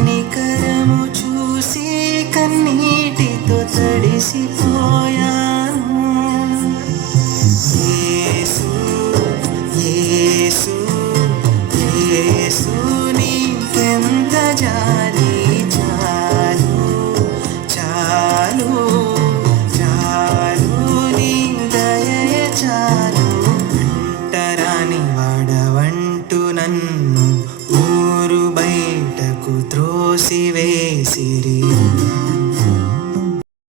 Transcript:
కనికరము చూసి కన్నీటితో తడిసిపోయాను. యేసు యేసు యేసు నీకెంత జాలి చాలు చాలు చాలు నీ దయయే చాలు. అంటరాని వాడవంటూ నన్ను ఊరు బయటకు త్రోసివేసిరి.